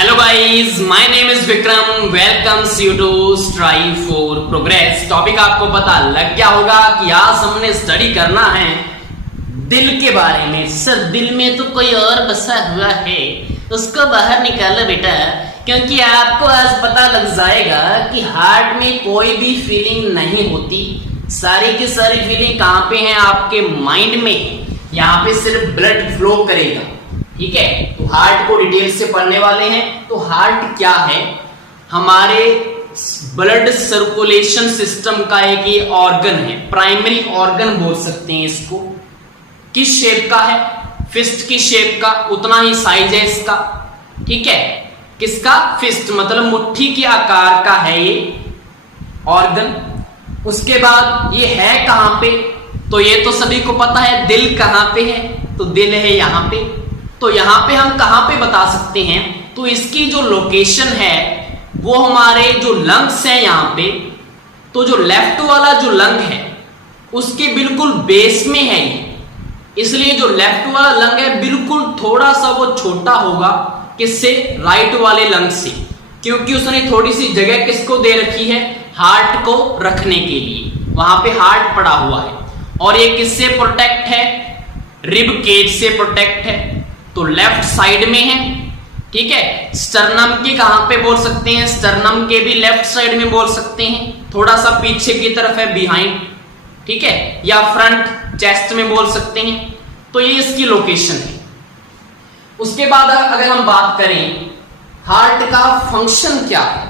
Hello guys, my name is Vikram, welcomes you to strive for progress. Topic आपको पता लग गया होगा कि आज हमने स्टडी करना है दिल के बारे में। सर, दिल में तो कोई और बसा हुआ है, उसको बाहर निकालो बेटा, क्योंकि आपको आज पता लग जाएगा कि हार्ट में कोई भी फीलिंग नहीं होती। सारी की सारी फीलिंग कहाँ पे है? आपके माइंड में। यहाँ पे सिर्फ ब्लड फ्लो करेगा, ठीक है। तो हार्ट को डिटेल से पढ़ने वाले हैं। तो हार्ट क्या है? हमारे ब्लड सर्कुलेशन सिस्टम का एक ये ऑर्गन है, प्राइमरी ऑर्गन बोल सकते हैं इसको। किस शेप का है? फिस्ट की शेप का, उतना ही साइज है इसका, ठीक है। किसका? फिस्ट मतलब मुट्ठी के आकार का है ये ऑर्गन। उसके बाद ये है कहां पे? तो ये तो सभी को पता है, दिल कहां पे है? तो दिल है यहां पे। तो यहां पे हम कहां पे बता सकते हैं? तो इसकी जो लोकेशन है वो हमारे जो लंग्स हैं यहां पे, तो जो लेफ्ट वाला जो लंग है उसके बिल्कुल बेस में है ये। इसलिए जो लेफ्ट वाला लंग है बिल्कुल थोड़ा सा वो छोटा होगा किससे? राइट वाले लंग से, क्योंकि उसने थोड़ी सी जगह किसको दे रखी है? हार्ट को रखने के लिए। वहां पे हार्ट पड़ा हुआ है और ये किससे प्रोटेक्ट है? रिब केज से प्रोटेक्ट है। तो लेफ्ट साइड में है, ठीक है। स्टर्नम के कहां पे बोल सकते हैं? स्टर्नम के भी लेफ्ट साइड में बोल सकते हैं, थोड़ा सा पीछे की तरफ है, बिहाइंड, ठीक है, या फ्रंट चेस्ट में बोल सकते हैं। तो ये इसकी लोकेशन है। उसके बाद अगर हम बात करें हार्ट का फंक्शन क्या है,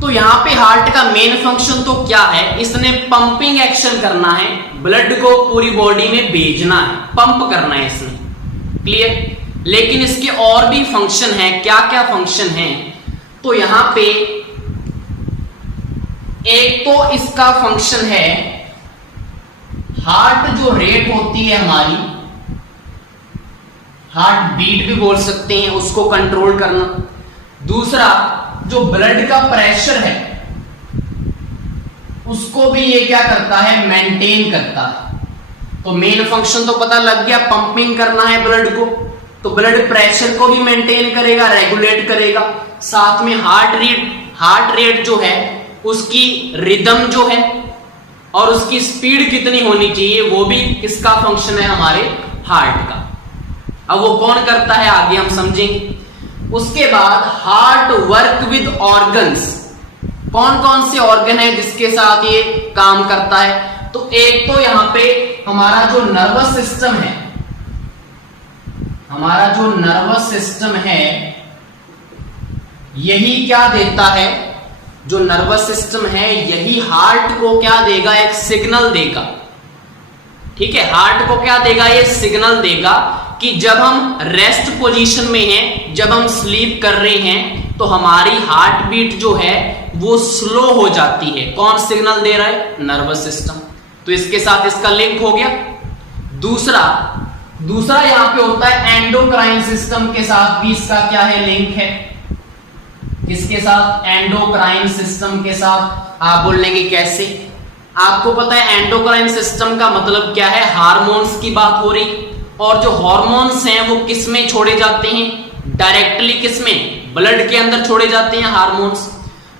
तो यहां पे हार्ट का मेन फंक्शन तो क्या है? इसने पंपिंग एक्शन करना है, ब्लड को पूरी बॉडी में भेजना है, पंप करना है इसने, क्लियर। लेकिन इसके और भी फंक्शन है। क्या क्या फंक्शन है? तो यहां पे एक तो इसका फंक्शन है, हार्ट जो रेट होती है हमारी, हार्ट बीट भी बोल सकते हैं, उसको कंट्रोल करना। दूसरा, जो ब्लड का प्रेशर है उसको भी ये क्या करता है? मेंटेन करता है। तो मेन फंक्शन तो पता लग गया, पंपिंग करना है ब्लड को, तो ब्लड प्रेशर को भी मेंटेन करेगा, रेगुलेट करेगा। साथ में हार्ट रेट जो है उसकी रिदम जो है और उसकी स्पीड कितनी होनी चाहिए, वो भी किसका फंक्शन है? हमारे हार्ट का। अब वो कौन करता है आगे हम समझेंगे। उसके बाद हार्ट वर्क विद ऑर्गन्स। कौन कौन से ऑर्गन है जिसके साथ ये काम करता है? तो एक तो यहां पे हमारा जो नर्वस सिस्टम है, हमारा जो नर्वस सिस्टम है यही क्या देता है? जो नर्वस सिस्टम है यही हार्ट को क्या देगा? एक सिग्नल देगा, ठीक है। हार्ट को क्या देगा? ये सिग्नल देगा कि जब हम रेस्ट पोजीशन में हैं, जब हम स्लीप कर रहे हैं, तो हमारी हार्ट बीट जो है वो स्लो हो जाती है। कौन सिग्नल दे रहा है? Nervous system. तो इसके साथ इसका लिंक हो गया। दूसरा यहां पे होता है एंडोक्राइन सिस्टम के साथ भी इसका क्या है? लिंक है। किसके साथ? एंडोक्राइन सिस्टम के साथ। आप बोल लेंगे कैसे? आपको पता है एंडोक्राइन सिस्टम का मतलब क्या है? हार्मोन्स की बात हो रही, और जो हार्मोन्स हैं वो किस में छोड़े जाते हैं? डायरेक्टली किस में? ब्लड के अंदर छोड़े जाते हैं हार्मोन्स।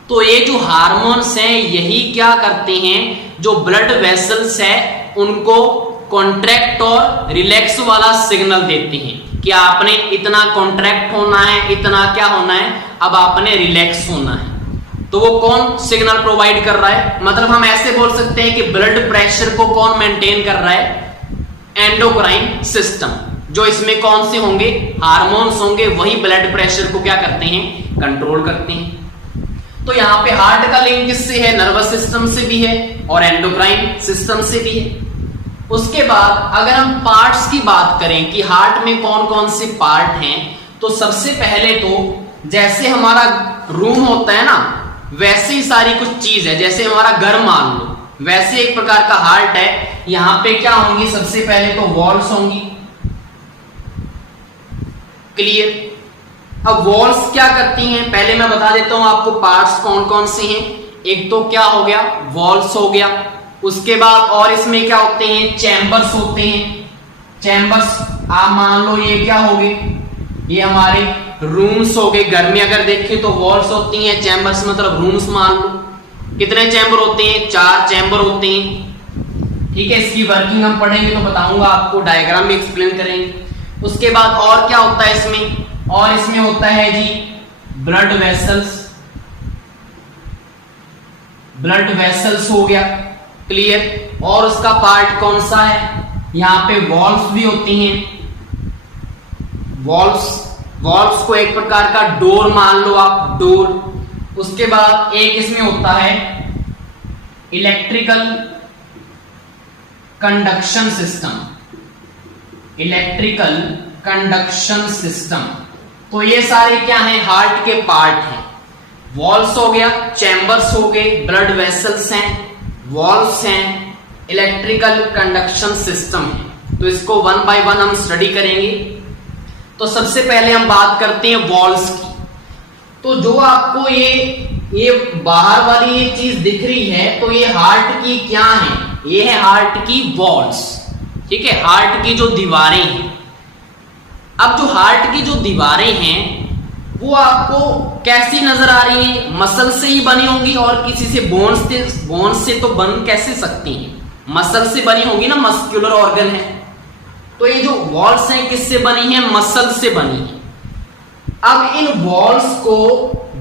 तो ये जो हार्मोन्स हैं यही क्या करते हैं? जो ब्लड वेसल्स है उनको कॉन्ट्रैक्ट और रिलैक्स वाला सिग्नल देते हैं कि आपने इतना कॉन्ट्रैक्ट होना है, इतना क्या होना है, अब आपने रिलैक्स होना है। तो वो कौन सिग्नल प्रोवाइड कर रहा है? मतलब हम ऐसे बोल सकते हैं कि ब्लड प्रेशर को कौन मेंटेन कर रहा है? Endocrine system. जो इसमें कौन से होंगे? हार्मोन्स होंगे, वही ब्लड प्रेशर को क्या करते हैं? कंट्रोल करते हैं। तो यहां पे हार्ट का लिंक किससे है? नर्वस सिस्टम से भी है और एंडोक्राइन सिस्टम से भी है। उसके बाद अगर हम पार्ट्स की बात करें कि हार्ट में कौन कौन से पार्ट हैं, तो सबसे पहले तो जैसे हमारा रूम होता है ना, वैसे ही सारी कुछ चीज है। जैसे हमारा घर मान लो, वैसे एक प्रकार का हार्ट है। यहां पे क्या होंगी? सबसे पहले तो वॉल्स होंगी, क्लियर। अब वॉल्स क्या करती हैं? पहले मैं बता देता हूं आपको पार्ट्स कौन कौन से हैं। एक तो क्या हो गया? वॉल्स हो गया। उसके बाद और इसमें क्या होते हैं? चैम्बर्स होते हैं। चैम्बर्स आप मान लो ये क्या हो गए? ये हमारे रूम्स हो गए। घर में अगर देखें तो वॉल्स होती हैं, चैम्बर्स मतलब रूम्स मान लो। कितने चैम्बर होते हैं? 4 चैम्बर होते हैं। ठीक है, इसकी वर्किंग हम पढ़ेंगे तो बताऊंगा आपको, डायग्राम में एक्सप्लेन करेंगे। उसके बाद और क्या होता है इसमें? और इसमें होता है जी ब्लड वेसल्स। ब्लड वेसल्स हो गया, क्लियर। और उसका पार्ट कौन सा है? यहां पे वॉल्व्स भी होती हैं। वॉल्व्स को एक प्रकार का डोर मान लो आप, डोर। उसके बाद एक इसमें होता है electrical conduction system. Electrical conduction system. तो ये सारे क्या हैं? हार्ट के पार्ट हैं। वॉल्व्स हो गया, चैम्बर्स हो गए, ब्लड वेसल्स हैं, वॉल्व्स हैं, इलेक्ट्रिकल कंडक्शन सिस्टम है। तो इसको 1 बाय 1 हम स्टडी करेंगे। तो सबसे पहले हम बात करते हैं वॉल्व्स की। तो जो आपको ये बाहर वाली ये चीज दिख रही है, तो ये हार्ट की क्या है? ये है हार्ट की वॉल्स। ठीक है, हार्ट की जो दीवारें हैं। अब जो हार्ट की जो दीवारें हैं वो आपको कैसी नजर आ रही हैं? मसल से ही बनी होंगी, और किसी से बोन्स से तो बन कैसे सकती हैं? मसल से बनी होगी ना, मस्कुलर ऑर्गन है। तो ये जो वॉल्स हैं किससे बनी है? मसल से बनी है। अब इन वॉल्स को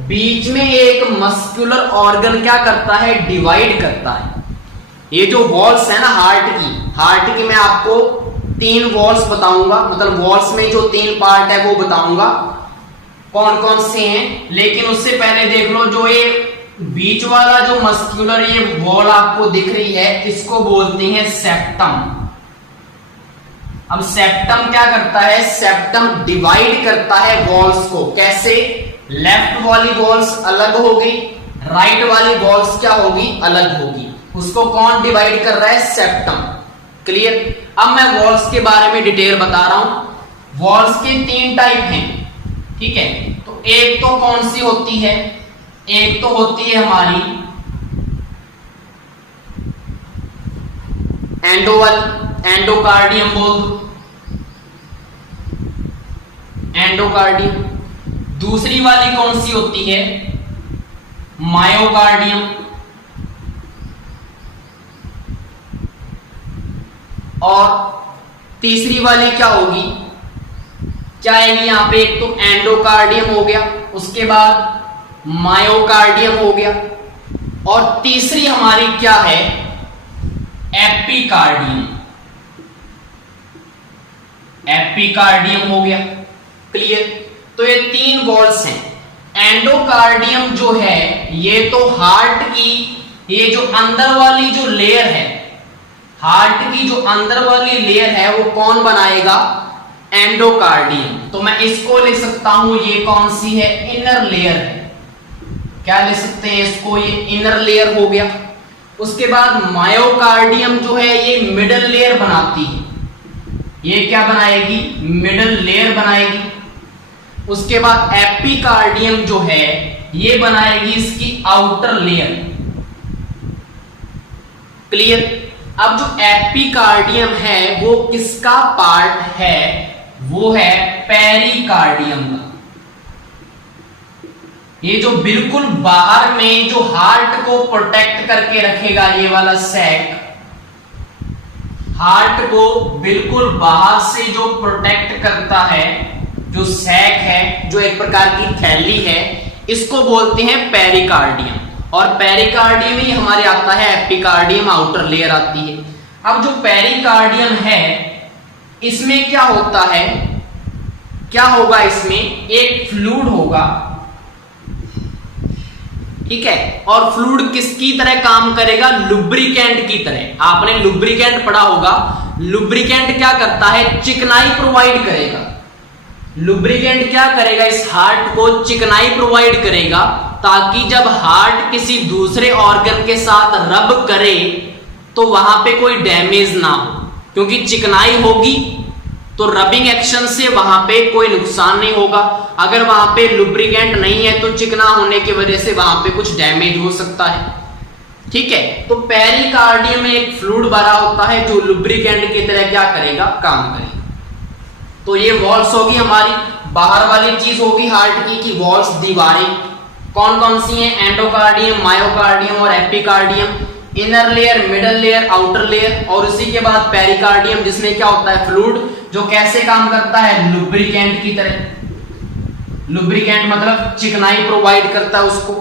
बीच में एक मस्कुलर ऑर्गन क्या करता है? डिवाइड करता है। ये जो वॉल्स है ना हार्ट की मैं आपको 3 वॉल्स बताऊंगा, मतलब वॉल्स में जो 3 पार्ट है वो बताऊंगा कौन कौन से हैं। लेकिन उससे पहले देख लो, जो ये बीच वाला जो मस्कुलर ये वॉल आपको दिख रही है, इसको बोलते हैं सेप्टम। अब सेप्टम क्या करता है? सेप्टम डिवाइड करता है वॉल्स को। कैसे? लेफ्ट वाली वॉल्स अलग होगी, राइट वाली वॉल्स क्या होगी? अलग होगी। उसको कौन डिवाइड कर रहा है? सेप्टम। क्लियर। अब मैं वॉल्स के बारे में डिटेल बता रहा हूं। वॉल्स के 3 टाइप हैं। ठीक है, तो एक तो कौन सी होती है? एक तो होती है हमारी एंडोकार्डियम बोल दो, एंडोकार्डियम। दूसरी वाली कौन सी होती है? मायोकार्डियम। और तीसरी वाली क्या होगी? क्या आएगी यहां पे? एक तो एंडोकार्डियम हो गया, उसके बाद मायोकार्डियम हो गया, और तीसरी हमारी क्या है? एपिकार्डियम। एपिकार्डियम हो गया, क्लियर। तो ये 3 वॉल्स हैं। एंडोकार्डियम जो है ये तो हार्ट की ये जो अंदर वाली जो लेयर है, हार्ट की जो अंदर वाली लेयर है वो कौन बनाएगा? एंडोकार्डियम। तो मैं इसको लिख सकता हूं, ये कौन सी है? इनर लेयर है। क्या लिख सकते हैं इसको? ये इनर लेयर हो गया। उसके बाद मायोकार्डियम जो है ये मिडल लेयर बनाती है। ये क्या बनाएगी? मिडल लेयर बनाएगी। उसके बाद एपिकार्डियम जो है ये बनाएगी इसकी आउटर लेयर। क्लियर। अब जो एपिकार्डियम है वो किसका पार्ट है? वो है पेरिकार्डियम का। ये जो बिल्कुल बाहर में जो हार्ट को प्रोटेक्ट करके रखेगा, ये वाला सैक, हार्ट को बिल्कुल बाहर से जो प्रोटेक्ट करता है, जो सैक है, जो एक प्रकार की थैली है, इसको बोलते हैं पेरिकार्डियम। और पेरिकार्डियम ही हमारे आता है एपिकार्डियम, आउटर लेयर आती है। अब जो पेरिकार्डियम है इसमें क्या होता है? क्या होगा इसमें? एक फ्लूइड होगा, ठीक है। और फ्लूइड किसकी तरह काम करेगा? लुब्रिकेंट की तरह। आपने लुब्रिकेंट पढ़ा होगा। लुब्रिकेंट क्या करता है? चिकनाई प्रोवाइड करेगा। लुब्रिकेंट क्या करेगा? इस हार्ट को चिकनाई प्रोवाइड करेगा, ताकि जब हार्ट किसी दूसरे ऑर्गन के साथ रब करे तो वहां पे कोई डैमेज ना हो, क्योंकि चिकनाई होगी तो रबिंग एक्शन से वहां पे कोई नुकसान नहीं होगा। अगर वहां पे लुब्रिकेंट नहीं है तो चिकना होने की वजह से वहां पे कुछ डैमेज हो सकता है, ठीक है। तो पेरिकार्डियम में एक फ्लूइड भरा होता है जो लुब्रिकेंट की तरह क्या करेगा? काम करेगा। तो ये वॉल्स होगी हमारी। बाहर वाली चीज होगी हार्ट की वॉल्स, दीवारें कौन कौन सी हैं, एंडोकार्डियम, मायोकार्डियम और epicardium, inner layer, middle layer, outer layer, और उसी के बाद पेरिकार्डियम जिसमें क्या होता है फ्लूइड, जो कैसे काम करता है लुब्रिकेंट की तरह। लुब्रिकेंट मतलब चिकनाई प्रोवाइड करता है, उसको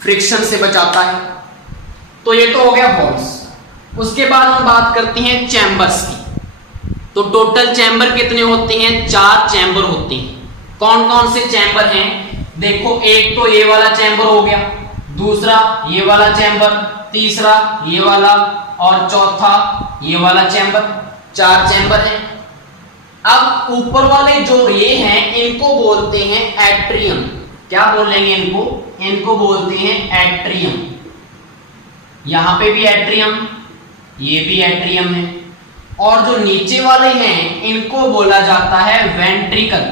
फ्रिक्शन से बचाता है। तो ये तो हो गया वॉल्स। उसके बाद हम बात करते हैं चैम्बर्स की। तो टोटल चैम्बर कितने होते हैं, 4 चैम्बर होते हैं। कौन कौन से चैम्बर हैं, देखो एक तो ये वाला चैम्बर हो गया, दूसरा ये वाला चैम्बर, तीसरा ये वाला और चौथा ये वाला चैम्बर। 4 चैम्बर हैं। अब ऊपर वाले जो ये हैं इनको बोलते हैं एट्रियम। क्या बोलेंगे इनको, इनको बोलते हैं एट्रियम। यहां पे भी एट्रियम, ये भी एट्रियम है। और जो नीचे वाले हैं इनको बोला जाता है वेंट्रिकल।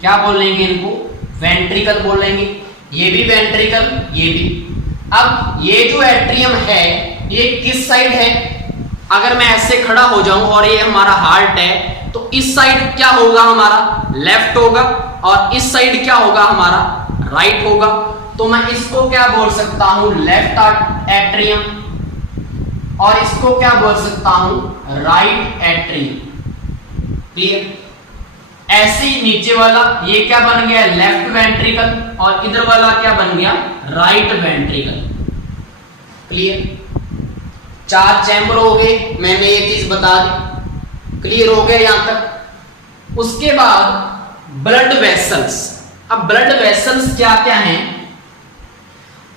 क्या बोलेंगे इनको, वेंट्रिकल बोलेंगे। ये भी वेंट्रिकल, ये भी। अब ये जो एट्रियम है ये किस साइड है, अगर मैं ऐसे खड़ा हो जाऊं और ये हमारा हार्ट है तो इस साइड क्या होगा हमारा, लेफ्ट होगा, और इस साइड क्या होगा हमारा, राइट होगा। तो मैं इसको क्या बोल सकता हूं, लेफ्ट एट्रियम, और इसको क्या बोल सकता हूं, राइट एट्रियम। क्लियर। ऐसे ही नीचे वाला ये क्या बन गया, लेफ्ट वेंट्रिकल, और इधर वाला क्या बन गया, राइट वेंट्रिकल। क्लियर। 4 चैम्बर हो गए, मैंने ये चीज बता दी। क्लियर हो गया यहां तक। उसके बाद ब्लड वेसल्स। अब ब्लड वेसल्स क्या क्या हैं,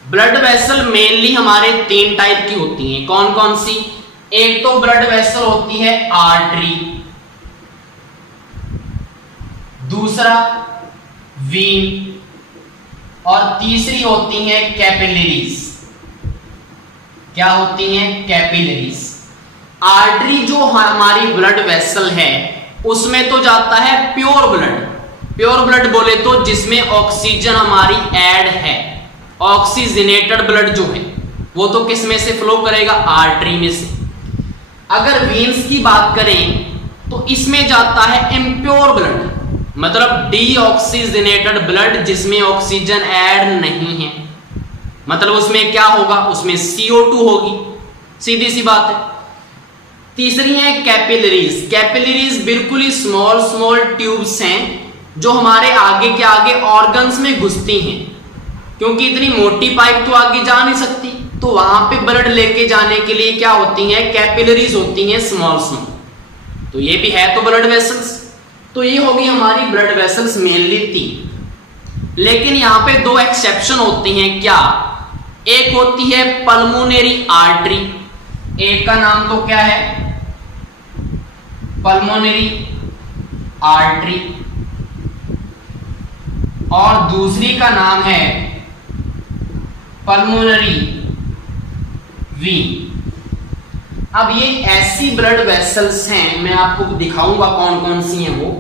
ब्लड वेसल मेनली हमारे 3 टाइप की होती हैं। कौन कौन सी, एक तो ब्लड वेसल होती है आर्टरी, दूसरा वीन, और तीसरी होती हैं कैपिलरीज। क्या होती हैं, कैपिलरीज। आर्टरी जो हमारी ब्लड वेसल है उसमें तो जाता है प्योर ब्लड। प्योर ब्लड बोले तो जिसमें ऑक्सीजन हमारी ऐड है, ऑक्सीजनेटेड ब्लड जो है वो तो किस में से फ्लो करेगा, आर्टरी में से। अगर वेन्स की बात करें तो इसमें जाता है इम्प्योर ब्लड, मतलब डीऑक्सीजनेटेड ब्लड जिसमें ऑक्सीजन ऐड नहीं है। मतलब उसमें क्या होगा, उसमें CO2 होगी, सीधी सी बात है। तीसरी है कैपिलरीज। कैपिलरीज बिल्कुल ही स्मॉल स्मॉल ट्यूब्स हैं जो हमारे आगे के आगे ऑर्गन्स में घुसती हैं, क्योंकि इतनी मोटी पाइप तो आगे जा नहीं सकती, तो वहां पे ब्लड लेके जाने के लिए क्या होती हैं, कैपिलरीज होती हैं स्मॉल स्मॉल। तो ये भी है तो ब्लड वेसल्स। तो ये होगी हमारी ब्लड वेसल्स मेनली 3। लेकिन यहां पे 2 एक्सेप्शन होती हैं। क्या, एक होती है पल्मोनरी आर्टरी, एक का नाम तो क्या है, पल्मोनरी आर्टरी, और दूसरी का नाम है पल्मोनरी वीन। अब ये ऐसी ब्लड वेसल्स हैं, मैं आपको दिखाऊंगा कौन कौन सी हैं वो।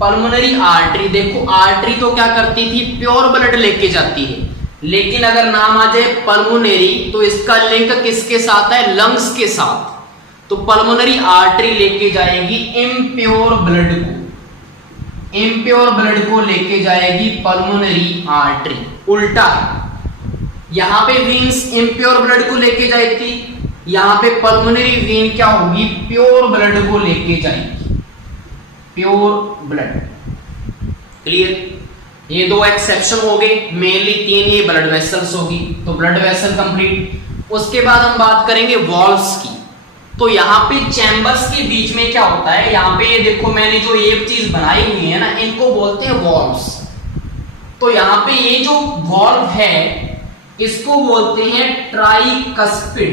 पल्मोनरी आर्टरी, देखो आर्टरी तो क्या करती थी, प्योर ब्लड लेके जाती है, लेकिन अगर नाम आ जाए पल्मोनरी तो इसका लिंक किसके साथ है, लंग्स के साथ। तो पल्मोनरी आर्टरी लेके जाएगी इम्प्योर ब्लड को, इम्प्योर ब्लड को लेके जाएगी पल्मोनरी आर्टरी। उल्टा यहां पे वीन्स इम्प्योर ब्लड को लेके जाएगी, यहां पे पल्मोनरी वीन क्या होगी, प्योर ब्लड को लेके जाएगी, प्योर ब्लड। क्लियर। ये 2 एक्सेप्शन हो गए, मेनली 3 ये ब्लड वेसल्स होगी। तो ब्लड वेसल कंप्लीट। उसके बाद हम बात करेंगे वॉल्व्स की। तो यहाँ पे चैम्बर्स के बीच में क्या होता है, यहाँ पे ये देखो मैंने जो ये चीज बनाई हुई है ना, इनको बोलते हैं वॉल्व्स। तो यहाँ पे ये जो वॉल्व है इसको बोलते हैं ट्राइकस्पिड,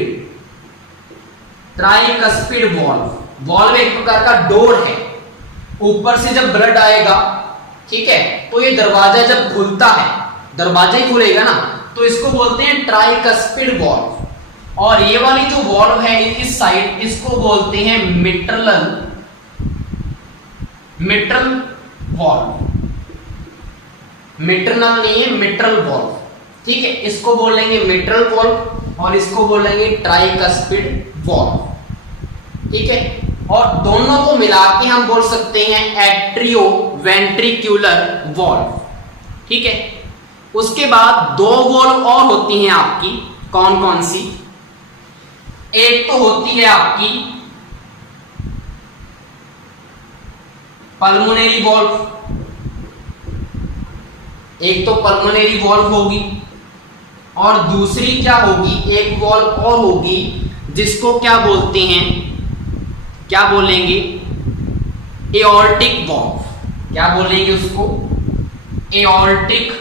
ट्राइकस्पिड वॉल्व। वॉल्व एक प्रकार का डोर है, ऊपर से जब ब्लड आएगा, ठीक है, तो ये दरवाजा जब खुलता है, दरवाजा ही खुलेगा ना, तो इसको बोलते हैं ट्राइकस्पिड वॉल्व। और ये वाली जो वॉल्व है इस साइड, इसको बोलते हैं मिट्रल वॉल्व। मिट्रनल नहीं है, मिट्रल वॉल्व। ठीक है, इसको बोलेंगे मिट्रल वॉल्व और इसको बोलेंगे ट्राइकस्पिड वॉल्व। ठीक है, और दोनों को मिला के हम बोल सकते हैं एट्रियो वेंट्रिक्यूलर वॉल्व। ठीक है, उसके बाद दो वॉल्व और होती हैं आपकी, कौन कौन सी? एक तो होती है आपकी पल्मोनरी वॉल्व, एक तो पल्मोनरी वॉल्व होगी, और दूसरी क्या होगी, एक वॉल्व और होगी जिसको क्या बोलते हैं, क्या बोलेंगे, एओर्टिक वॉल्व। क्या बोलेंगे उसको? Aortic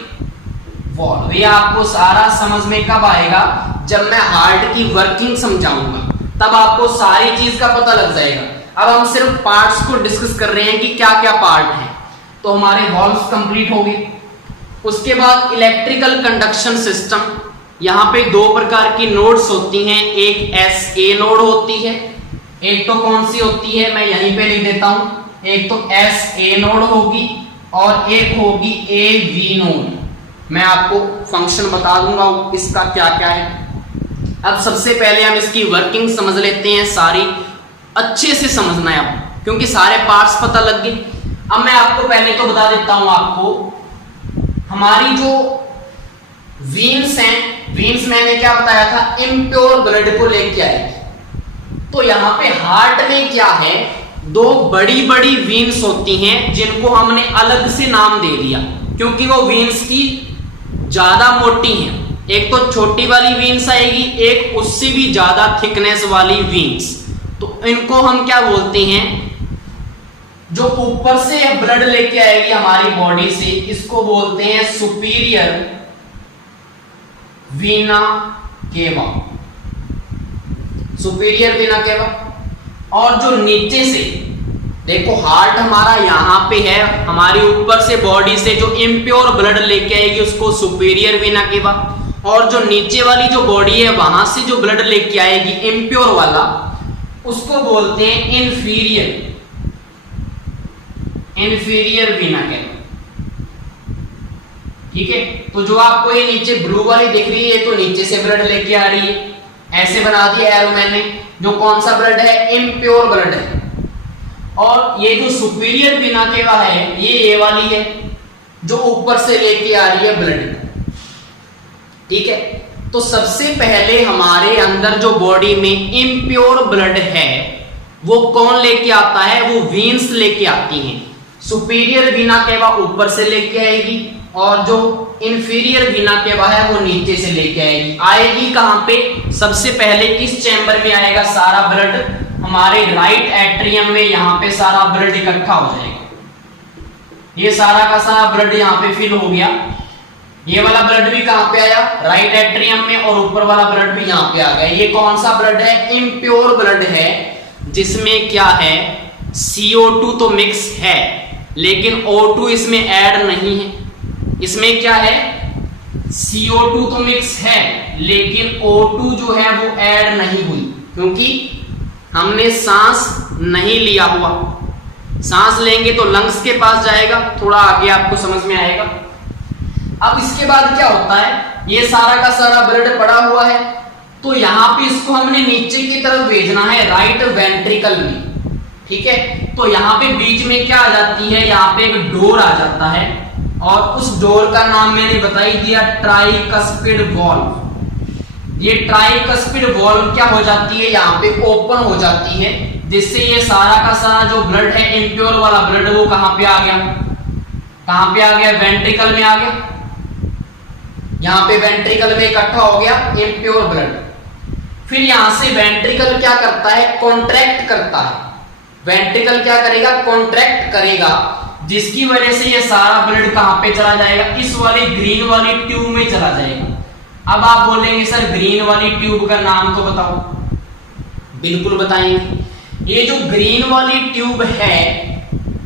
valve. ये आपको सारा समझ में कब आएगा? जब मैं हार्ट की वर्किंग समझाऊंगा, तब आपको सारी चीज का पता लग जाएगा। अब हम सिर्फ पार्ट्स को डिस्कस कर रहे हैं कि क्या क्या पार्ट हैं। तो हमारे वॉल्व्स कंप्लीट हो गए। उसके बाद इलेक्ट्रिकल कंडक्शन सिस्टम, यहां पे दो प्रकार की नोड्स होती हैं, एक SA नोड होती है, एक तो कौन सी होती है, मैं यहीं पे लिख देता हूं, एक तो SA नोड होगी और एक होगी AV नोड। मैं आपको फंक्शन बता दूंगा इसका क्या क्या है। अब सबसे पहले हम इसकी वर्किंग समझ लेते हैं, सारी अच्छे से समझना है अब, क्योंकि सारे पार्ट्स पता लग गए। अब मैं आपको पहले तो बता देता हूं आपको, हमारी जो वीन्स हैं, वीन्स मैंने क्या बताया था, इम्प्योर ब्लड को लेके आएगी। तो यहां पे हार्ट में क्या है, दो बड़ी बड़ी वीन्स होती हैं जिनको हमने अलग से नाम दे दिया, क्योंकि वो वीन्स की ज्यादा मोटी हैं। एक तो छोटी वाली वीन्स आएगी, एक उससे भी ज्यादा थिकनेस वाली वीन्स। तो इनको हम क्या बोलते हैं, जो ऊपर से ब्लड लेके आएगी हमारी बॉडी से, इसको बोलते हैं सुपीरियर वीना केवा, सुपीरियर वीना केवा। और जो नीचे से, देखो हार्ट हमारा यहां पे है, हमारी ऊपर से बॉडी से जो इम्प्योर ब्लड लेके आएगी उसको सुपीरियर वीना केवा, और जो नीचे वाली जो बॉडी है वहां से जो ब्लड लेके आएगी इम्प्योर वाला, उसको बोलते हैं इन्फीरियर वीना केवा। ठीक है, तो जो आपको ये नीचे ब्लू वाली दिख रही है, तो नीचे से ब्लड लेके आ रही है, ऐसे बना दिया एरो मैंने। जो कौन सा ब्लड है, इम्प्योर ब्लड है। और ये जो सुपीरियर वीना केवा है, ये वाली है जो ऊपर से लेके आ रही है ब्लड। ठीक है, तो सबसे पहले हमारे अंदर जो बॉडी में इम्प्योर ब्लड है वो कौन लेके आता है, वो वीन्स लेके आती हैं। सुपीरियर वीना केवा ऊपर से लेके आएगी, और जो इंफीरियर वीना केवा है वो नीचे से लेके आएगी। आएगी कहां पे, सबसे पहले किस चैम्बर में आएगा सारा ब्लड, हमारे राइट एट्रियम में। यहां पे सारा ब्लड इकट्ठा हो जाएगा, ये सारा का सारा ब्लड यहां पे फिल हो गया। ये वाला ब्लड भी कहां पे आया, राइट एट्रियम में, और ऊपर वाला ब्लड भी यहां पे आ गया। ये कौन सा ब्लड है, इम्प्योर ब्लड है, जिसमें क्या है, CO2 तो मिक्स है, लेकिन O2 इसमें ऐड नहीं है। इसमें क्या है, CO2 तो मिक्स है, लेकिन O2 जो है वो ऐड नहीं हुई, क्योंकि हमने सांस नहीं लिया हुआ। सांस लेंगे तो लंग्स के पास जाएगा, थोड़ा आगे आपको समझ में आएगा। अब इसके बाद क्या होता है, ये सारा का सारा ब्लड पड़ा हुआ है, तो यहां पे इसको हमने नीचे की तरफ भेजना है, राइट वेंट्रिकल में। ठीक है, तो यहां पे बीच में क्या आ जाती है, यहां पे एक डोर आ जाता है, और उस डोर का नाम मैंने बता ही दिया, ट्राइकस्पिड वॉल्व। ये ट्राइकस्पिड वॉल्व क्या हो जाती है, यहाँ पे ओपन हो जाती है, जिससे ये सारा का सारा जो ब्लड है, इम्प्योर वाला ब्लड, वो कहां पे आ गया, कहां पे आ गया, वेंट्रिकल में आ गया। यहां पे वेंट्रिकल में इकट्ठा हो गया इम्प्योर ब्लड। फिर यहां से वेंट्रिकल क्या करता है, कॉन्ट्रैक्ट करता है। वेंट्रिकल क्या करेगा, कॉन्ट्रैक्ट करेगा, जिसकी वजह से ये सारा ब्लड कहां पे चला जाएगा, इस वाली ग्रीन वाली ट्यूब में चला जाएगा। अब आप बोलेंगे सर ग्रीन वाली ट्यूब का नाम तो बताओ, बिल्कुल बताएंगे। ये जो ग्रीन वाली ट्यूब है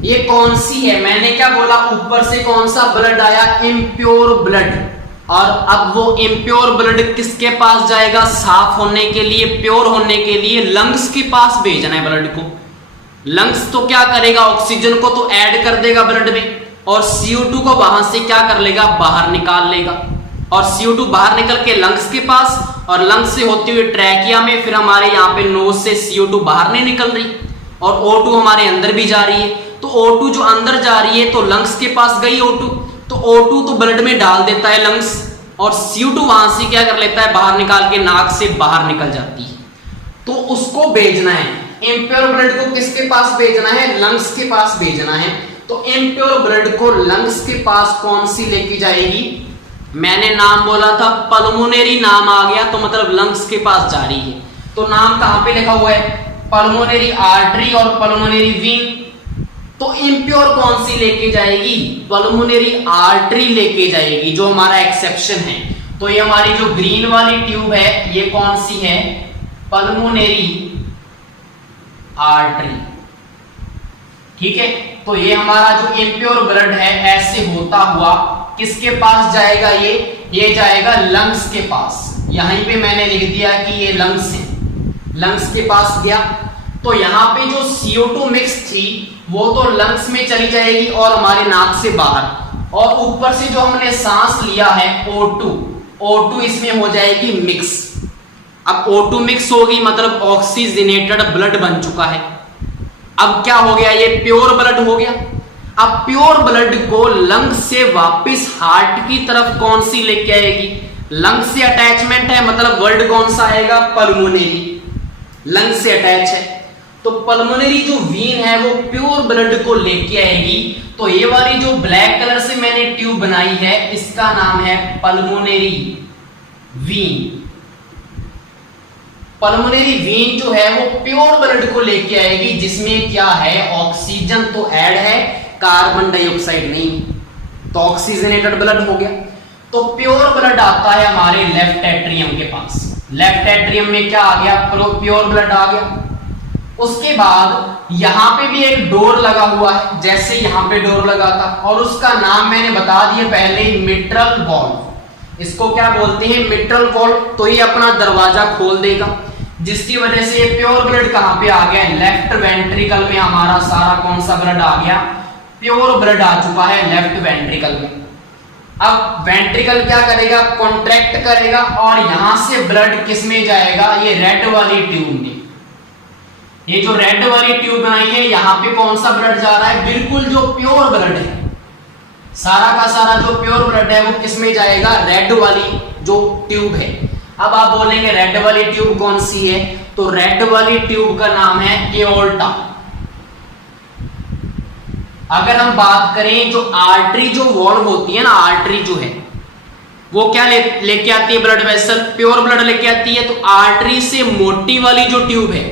ये कौन सी है, मैंने क्या बोला, ऊपर से कौन सा ब्लड आया, इम्प्योर ब्लड। और अब वो इम्प्योर ब्लड किसके पास जाएगा, साफ होने के लिए, प्योर होने के लिए लंग्स के पास भेजना है ब्लड को। लंग्स तो क्या करेगा, ऑक्सीजन को तो ऐड कर देगा ब्लड में, और CO2 को वहां से क्या कर लेगा, बाहर निकाल लेगा। और CO2 बाहर निकल के लंग्स के पास, और लंग्स से होते हुए ट्रैकिया में, फिर हमारे यहाँ पे नोज से CO2 बाहर नहीं निकल रही, और O2 हमारे अंदर भी जा रही है। तो O2 जो अंदर जा रही है तो लंग्स के पास गई O2, तो O2 तो ब्लड में डाल देता है लंग्स, और CO2 वहां से क्या कर लेता है, बाहर निकाल के नाक से बाहर निकल जाती है। तो उसको भेजना है, इम्प्योर ब्लड को किसके पास भेजना है, लंग्स के पास भेजना है। तो इम्प्योर ब्लड को लंग्स के पास कौन सी लेके जाएगी, मैंने नाम बोला था पल्मोनरी, नाम आ गया तो मतलब लंग्स के पास जा रही है। तो नाम कहां पे लिखा हुआ है, पल्मोनरी आर्टरी और पल्मोनरी वीन। तो इम्प्योर कौन सी लेके जाएगी, पल्मोनरी आर्टरी लेके जाएगी, जो हमारा एक्सेप्शन है। तो ये हमारी जो ग्रीन वाली ट्यूब है ये कौन सी है, पल्मोनरी आर्टरी, ठीक है। तो ये हमारा जो इम्प्योर ब्लड है ऐसे होता हुआ किसके पास जाएगा, ये जाएगा लंग्स के पास। यहीं पे मैंने लिख दिया कि ये लंग्स है, लंग्स के पास गया। तो यहाँ पे जो CO2 मिक्स थी वो तो लंग्स में चली जाएगी और हमारे नाक से बाहर, और ऊपर से जो हमने सांस लिया है O2 इसमें हो जाएगी मिक्स। अब O2 मिक्स होगी मतलब ऑक्सीजनेटेड ब्लड बन चुका है। अब क्या हो गया, ये प्योर ब्लड हो गया। अब प्योर ब्लड को लंग से वापस हार्ट की तरफ कौन सी लेके आएगी, लंग से अटैचमेंट है मतलब वर्ड कौन सा आएगा, पल्मोनरी, लंग से अटैच है। तो पल्मोनरी जो वीन है वो प्योर ब्लड को लेके आएगी। तो ये वाली जो ब्लैक कलर से मैंने ट्यूब बनाई है इसका नाम है पल्मोनरी वीन। पल्मोनरी वीन जो है वो प्योर ब्लड को लेके आएगी, जिसमें क्या है, ऑक्सीजन तो ऐड है, कार्बन डाइऑक्साइड नहीं, तो ऑक्सीजनेटेड ब्लड हो गया। तो प्योर ब्लड आता है हमारे लेफ्ट एट्रियम के पास। लेफ्ट एट्रियम में क्या आ गया, प्योर ब्लड आ गया। उसके बाद यहां पे भी एक डोर लगा हुआ है, जैसे यहां पे डोर लगा था, और उसका नाम मैंने बता दिया पहले ही, मिट्रल वॉल्व। इसको क्या बोलते हैं, मिट्रल वॉल्व। तो ये अपना दरवाजा खोल देगा, जिसकी वजह से ये प्योर ब्लड कहां पे आ गया, लेफ्ट वेंट्रिकल में हमारा सारा कौन सा ब्लड आ गया, प्योर ब्लड आ चुका है लेफ्ट वेंट्रिकल में। अब वेंट्रिकल क्या करेगा, कॉन्ट्रैक्ट करेगा, और यहां से ब्लड किस में जाएगा, ये रेड वाली ट्यूब में। ये जो रेड वाली ट्यूब बनाई है यहां पे कौन सा ब्लड जा रहा है, बिल्कुल जो प्योर ब्लड है, सारा का सारा जो प्योर ब्लड है वो किस में जाएगा, रेड वाली जो ट्यूब है। अब आप बोलेंगे रेड वाली ट्यूब कौन सी है, तो रेड वाली ट्यूब का नाम है एओर्टा। अगर हम बात करें जो आर्टरी जो वॉल्व होती है ना, आर्टरी जो है वो क्या लेके आती है, ब्लड वेसल, प्योर ब्लड लेके आती है। तो आर्टरी से मोटी वाली जो ट्यूब है,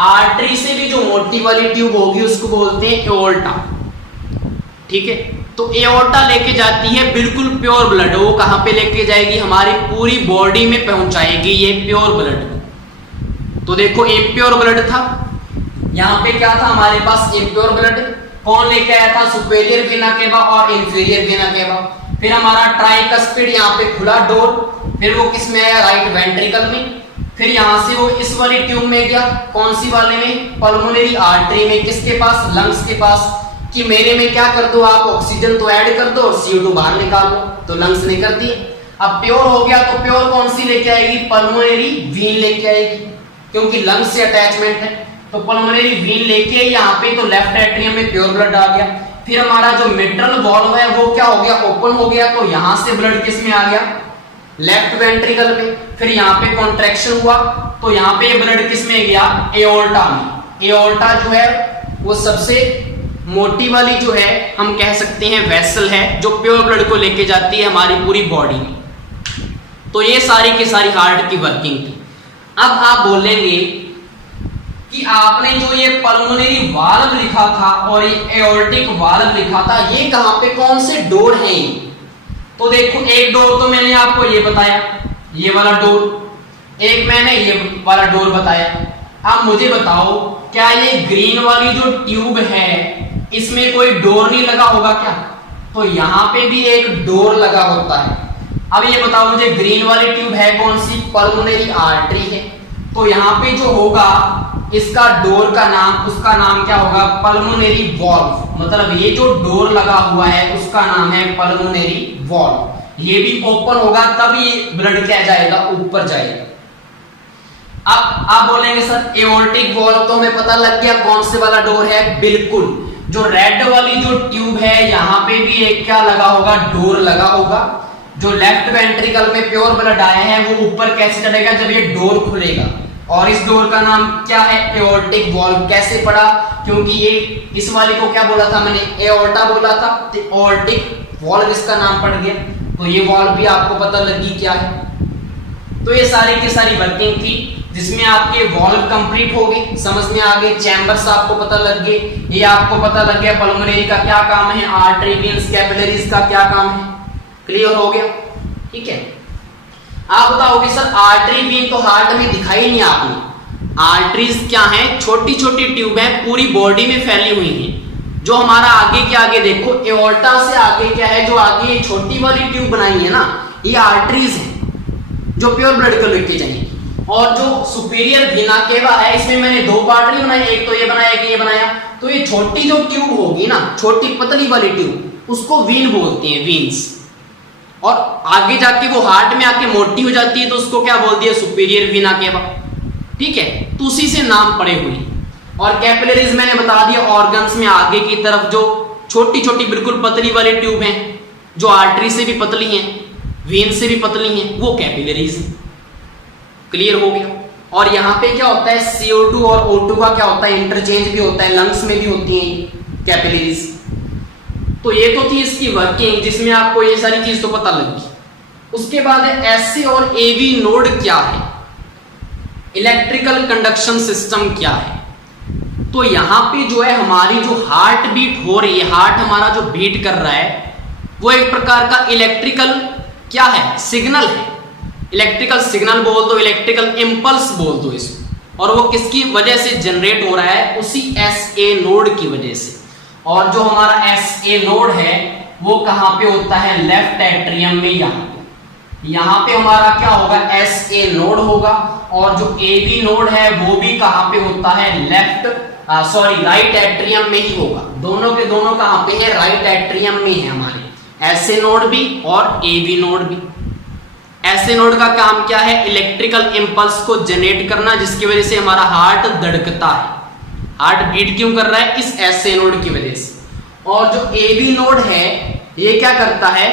आर्टरी से भी जो मोटी वाली ट्यूब होगी उसको बोलते हैं एओर्टा, ठीक है। तो एओर्टा लेके जाती है बिल्कुल प्योर ब्लड, वो कहां पे लेके जाएगी, हमारी पूरी बॉडी में पहुंचाएगी ये प्योर ब्लड। तो देखो इम्प्योर ब्लड था, यहां पे क्या था हमारे पास, इम्प्योर ब्लड कौन लेके आया था, सुपेरियर वेना केवा और इंफीरियर वेना केवा। फिर हमारा ट्राइकस्पिड यहाँ पे खुला डोर, फिर वो किस में आया, राइट वेंट्रिकल में। फिर यहां से वो इस वाली ट्यूब में गया, कौन सी वाले में, पल्मोनरी आर्टरी में, किसके पास, लंग्स के पास, कि मेरे में क्या कर दो आप, ऑक्सीजन तो ऐड कर दो और CO2 बाहर निकाल दो। तो लंग्स ने कर दिए। अब प्योर हो गया, तो प्योर कौन सी लेके आएगी, पल्मोनरी वीन लेके आएगी, क्योंकि लंग्स से अटैचमेंट है। तो पल्मोनरी वीन लेके आई यहाँ पे, तो लेफ्ट एट्रियम में प्योर ब्लड आ गया। फिर हमारा जो मिट्रल वॉल्व है वो क्या हो गया, ओपन हो गया। तो यहां से ब्लड किस में आ गया, लेफ्ट वेंट्रिकल में। फिर यहाँ पे कॉन्ट्रैक्शन हुआ, तो यहाँ पे ब्लड किस में गया, एओर्टा में। एओर्टा जो है वो सबसे मोटी वाली जो है हम कह सकते हैं वेसल है, जो प्योर ब्लड को लेके जाती है हमारी पूरी बॉडी में। तो ये सारी की सारी हार्ट की वर्किंग थी। अब आप बोलेंगे कि आपने जो ये पल्मोनरी वाल्व लिखा था और ये एओर्टिक वाल्व लिखा था, ये कहां पे, कौन से डोर हैं ये? तो देखो एक डोर तो मैंने आपको ये बताया, ये वाला डोर, एक मैंने ये वाला डोर बताया। अब मुझे बताओ, क्या ये ग्रीन वाली जो ट्यूब है इसमें कोई डोर नहीं लगा होगा क्या? तो यहां पे भी एक डोर लगा होता है। अब ये बताओ मुझे, ग्रीन वाली ट्यूब है कौन सी, पल्मोनरी आर्टरी है। तो यहां पे जो होगा इसका डोर का नाम, उसका नाम क्या होगा, पल्मोनरी वॉल्व। मतलब ये जो डोर लगा हुआ है उसका नाम है पल्मोनरी वॉल्व। ये भी ओपन होगा तब ये ब्लड क्या जाएगा, ऊपर जाएगा। अब आप बोलेंगे सर एओर्टिक वॉल्व तो हमें पता लग गया कौन से वाला डोर है, बिल्कुल। जो रेड वाली जो ट्यूब है यहाँ पे भी एक क्या लगा होगा, डोर लगा होगा। जो लेफ्ट वेंट्रिकल में प्योर ब्लड आए हैं वो ऊपर कैसे चढ़ेगा, जब ये डोर खुलेगा। और इस डोर का नाम क्या है, एओर्टिक वॉल्व। कैसे पढ़ा, क्योंकि ये इस वाली को क्या बोला था मैंने, एओर्टा बोला था, तो एओर्टिक वॉल्व इसका नाम पड़ गया। तो ये वॉल्व भी आपको पता लगी क्या है। तो ये सारी की सारी वर्किंग थी जिसमें आपके वॉल्व कंप्लीट हो गई, समझ में आ गए। चैम्बर्स आपको पता लग गए, ये आपको पता लग गया पल्मोनरी का क्या काम है, आर्टरी वेन्स कैपिलरीज का क्या काम है। क्लियर हो गया, ठीक है। आप बताओगे सर आर्टरी वेन तो हार्ट में दिखाई नहीं आपने। आर्टरीज क्या है, छोटी छोटी ट्यूब है, पूरी बॉडी में फैली हुई है। जो हमारा आगे के आगे देखो, एओर्टा से आगे क्या है, जो आगे छोटी वाली ट्यूब बनाई है ना, ये आर्टरीज है जो प्योर ब्लड को लेके जाएंगे। और जो सुपीरियर वेना केवा है, इसमें मैंने दो पार्ट नहीं बनाए, एक तो ये बनाया, एक ये बनाया। तो ये छोटी जो ट्यूब होगी ना, छोटी पतली वाली ट्यूब, उसको वीन बोलते हैं, वीन्स। और आगे जाके वो हार्ट में आके मोटी हो जाती है तो उसको क्या बोल दिया, सुपीरियर वेना केवा। ठीक है, तो उसी से नाम पड़े हुए। और कैपिलरीज मैंने बता दिया, ऑर्गन्स में आगे की तरफ जो छोटी छोटी बिल्कुल पतली वाली ट्यूब हैं, जो आर्टरी से भी पतली हैं, वेन से भी पतली हैं, वो कैपिलरीज हैं। क्लियर हो गया। और यहाँ पे क्या होता है, CO2 और O2 का क्या होता है, इंटरचेंज भी होता है, लंग्स में भी होती है कैपिलरीज। तो ये तो थी इसकी वर्किंग, जिसमें आपको ये सारी चीज तो पता लगी। उसके बाद है SC और AV नोड क्या है, इलेक्ट्रिकल कंडक्शन सिस्टम क्या है। तो यहाँ पे जो है हमारी जो हार्ट बीट हो रही है, हार्ट हमारा जो बीट कर रहा है, वो एक प्रकार का इलेक्ट्रिकल क्या है, सिग्नल है। इलेक्ट्रिकल सिग्नल बोल दो, इलेक्ट्रिकल इंपल्स बोल दो इसको। और वो किसकी वजह से जनरेट हो रहा है, उसी SA नोड की वजह से। और जो हमारा SA नोड है वो कहां पे होता है, लेफ्ट एट्रियम में। यहाँ पे हमारा क्या होगा, SA नोड होगा। और जो AV नोड है वो भी कहां पे होता है, राइट एट्रियम में ही होगा। दोनों के दोनों कहां पे है, राइट एट्रियम में है हमारे, SA नोड भी और AV नोड भी। SA नोड का काम क्या है, इलेक्ट्रिकल इंपल्स को जनरेट करना, जिसकी वजह से हमारा हार्ट धड़कता है। हार्ट बीट क्यों कर रहा है, इस SA नोड की वजह से। और जो AV नोड है ये क्या करता है,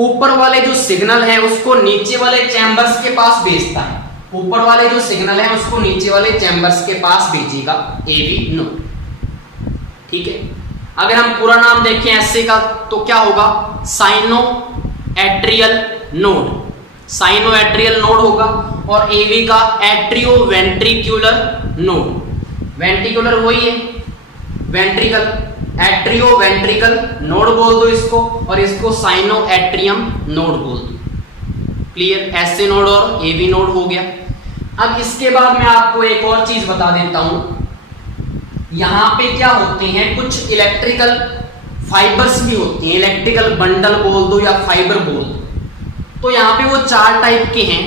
ऊपर वाले जो सिग्नल है उसको नीचे वाले चैम्बर्स के पास भेजता है। ऊपर वाले जो सिग्नल है उसको नीचे वाले चैम्बर्स के पास भेजेगा AV नोड। ठीक है, अगर हम पूरा नाम देखें SA का तो क्या होगा, cyano atrial node, cyano atrial node होगा। और AV का एट्रियो वेंट्रिक्यूलर नोड, वेंट्रिकुलर वही है, वेंट्रिकल, एट्रियो वेंट्रिकल नोड बोल दो इसको, और इसको साइनो एट्रियम नोड बोल दो। क्लियर, SA नोड और AV नोड हो गया। अब इसके बाद मैं आपको एक और चीज बता देता हूं, यहां पे क्या होते हैं, कुछ इलेक्ट्रिकल फाइबर्स भी होती हैं, इलेक्ट्रिकल बंडल बोल दो या फाइबर बोल दो। तो यहाँ पे वो 4 टाइप के हैं।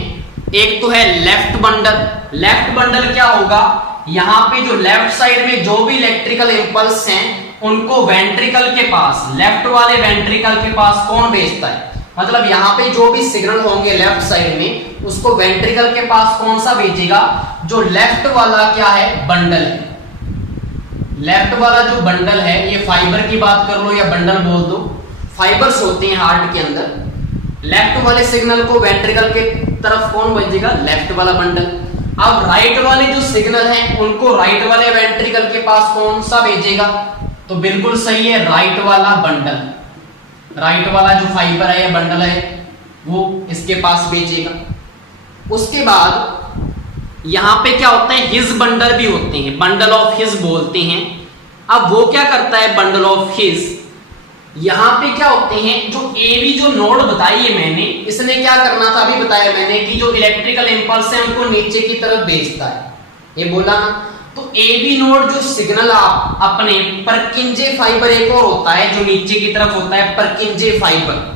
एक तो है लेफ्ट बंडल। लेफ्ट बंडल क्या होगा, यहाँ पे जो लेफ्ट साइड में जो भी इलेक्ट्रिकल इंपल्स हैं उनको वेंट्रिकल के पास, लेफ्ट वाले वेंट्रिकल के पास कौन भेजता है, मतलब यहाँ पे जो भी सिग्नल होंगे लेफ्ट साइड में उसको वेंट्रिकल के पास कौन सा भेजेगा, जो लेफ्ट वाला क्या है, बंडल है। लेफ्ट वाला जो बंडल है, ये फाइबर की बात कर लो या बंडल बोल दो, फाइबर्स होते हैं हार्ट के अंदर। लेफ्ट वाले सिग्नल को वेंट्रिकल के तरफ कौन भेजेगा, लेफ्ट वाला बंडल। अब राइट वाले जो सिग्नल हैं उनको राइट वाले वेंट्रिकल के पास कौन सा भेजेगा, तो बिल्कुल सही है, राइट वाला बंडल। राइट वाला जो फाइबर है या बंडल है वो इसके पास भेजेगा। उसके बाद यहां पे क्या होता है, हिज बंडल भी होते हैं, बंडल ऑफ हिज बोलते हैं। अब वो क्या करता है, बंडल ऑफ हिज, यहां पे क्या होते हैं, जो AV जो नोड बताई है मैंने, इसने क्या करना था अभी बताया मैंने कि जो इलेक्ट्रिकल इंपल्स है उनको नीचे की तरफ भेजता है, ये बोला ना। तो AV नोड जो सिग्नल आप अपने परकिंजे फाइबर एक और होता है जो नीचे की तरफ होता है, परकिंजे फाइबर।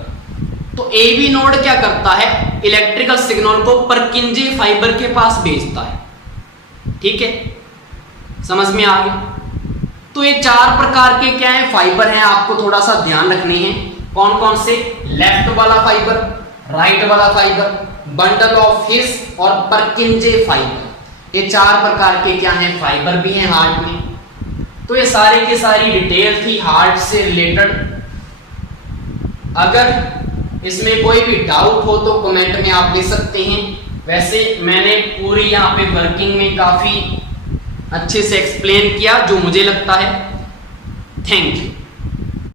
तो AV नोड क्या करता है, इलेक्ट्रिकल सिग्नल को परकिंजे फाइबर के पास भेजता है। ठीक है, समझ में आ गया। तो ये 4 प्रकार के क्या है, फाइबर हैं, आपको थोड़ा सा ध्यान रखने हैं। कौन कौन से, लेफ्ट वाला फाइबर, राइट वाला फाइबर, बंडल ऑफ हिज और परकिंजे फाइबर। ये 4 प्रकार के क्या हैं, फाइबर भी हैं हार्ट में। तो ये सारी की सारी डिटेल थी हार्ट से रिलेटेड। अगर इसमें कोई भी डाउट हो तो कमेंट में आप दे सकते हैं। वैसे मैंने पूरी यहाँ पे वर्किंग में काफी अच्छे से एक्सप्लेन किया जो मुझे लगता है। Thank you.